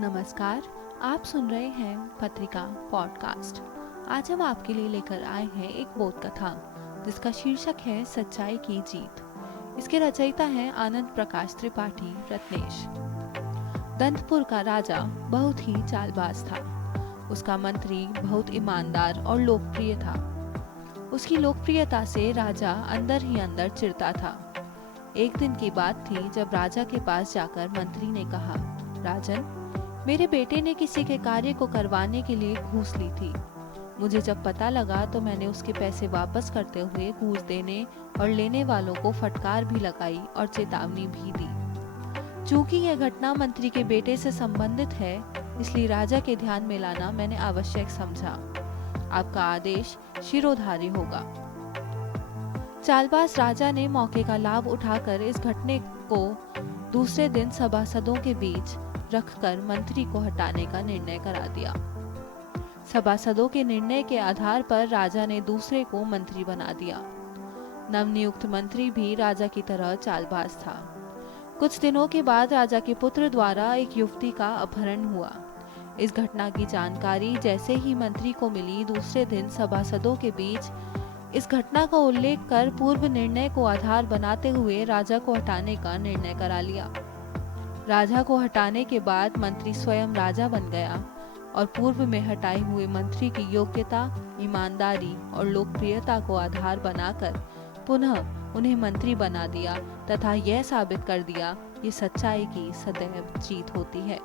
नमस्कार। आप सुन रहे हैं पत्रिका पॉडकास्ट। आज हम आपके लिए लेकर आए हैं एक बोध कथा जिसका शीर्षक है सच्चाई की जीत। इसके रचयिता हैं आनंद प्रकाश त्रिपाठी रत्नेश। दंतपुर का राजा बहुत ही चालबाज था। उसका मंत्री बहुत ईमानदार और लोकप्रिय था। उसकी लोकप्रियता से राजा अंदर ही अंदर चिढ़ता था। एक दिन की बात थी जब राजा के पास जाकर मंत्री ने कहा, राजन, मेरे बेटे ने किसी के कार्य को करवाने के लिए घूस ली थी। मुझे जब पता लगा तो मैंने उसके पैसे वापस करते हुए घूस देने और लेने वालों को फटकार भी लगाई और चेतावनी भी दी। चूंकि यह घटना मंत्री के बेटे से संबंधित है, इसलिए राजा के ध्यान में लाना मैंने आवश्यक समझा। आपका आदेश शिरोधार्य होगा। चालबाज राजा ने मौके का लाभ उठाकर इस घटने को दूसरे दिन सभासदों के बीच रखकर मंत्री को हटाने का निर्णय करा दिया। सभासदों के निर्णय के आधार पर राजा ने दूसरे को मंत्री बना दिया। नवनियुक्त मंत्री भी राजा की तरह चालबाज था। कुछ दिनों के बाद राजा के पुत्र द्वारा एक युवती का अपहरण हुआ। इस घटना की जानकारी जैसे ही मंत्री को मिली, दूसरे दिन सभासदों के बीच इस घटना का उल्लेख कर पूर्व निर्णय को आधार बनाते हुए राजा को हटाने का निर्णय करा लिया। राजा को हटाने के बाद मंत्री स्वयं राजा बन गया और पूर्व में हटाए हुए मंत्री की योग्यता, ईमानदारी और लोकप्रियता को आधार बनाकर पुनः उन्हें मंत्री बना दिया तथा यह साबित कर दिया कि सच्चाई की सदैव जीत होती है।